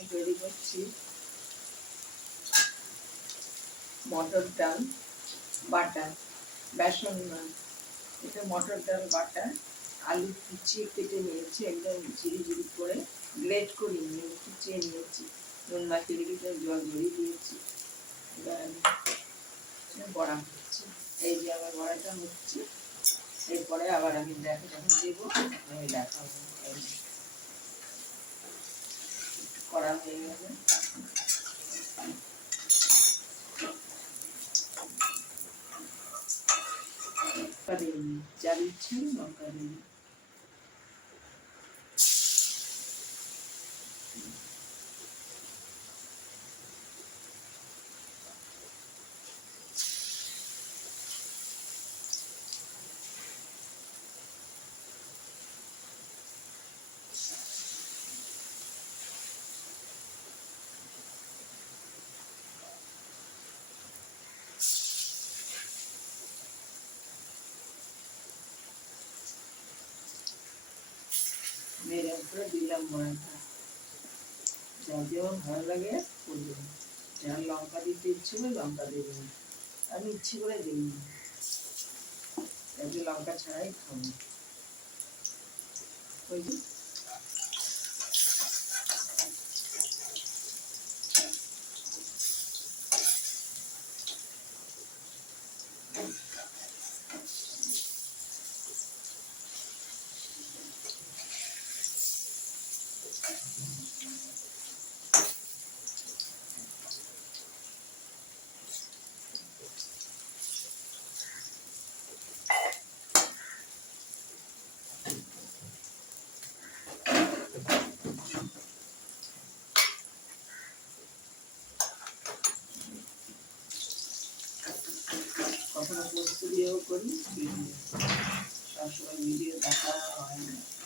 আমি তৈরি করছি মটর ডাল বাটা, বেসন নয়, এটা মটর ডাল বাটা। আলু কুচিয়ে কেটে নিয়েছি, একদম ঝিরি ঝিরি করে গ্রেট করে নিয়ে কুচিয়ে নিয়েছি, নুন মাখিয়ে রেখেছি, জল ধরিয়ে দিয়েছি। এবার আমি বড়া করছি। এই যে আমার বড়াটা হচ্ছে, এরপরে আবার আমি যখন দেবো আমি দেখাবো। করা হয়ে গেছে, লঙ্কা দিয়ে দিই, যা দিচ্ছি লঙ্কা দিয়ে। মেরে উপরে দিলাম বড়াটা, যার যেমন ভালো লাগে করবে, যার লঙ্কা দিতে ইচ্ছে করে লঙ্কা দেবে, আমি ইচ্ছে করে দিই না, লঙ্কা ছাড়াই খাবো। ওই যে কখনো পোস্ত দিয়েও করি, সবসময় ভিডিও দেখা হয় না।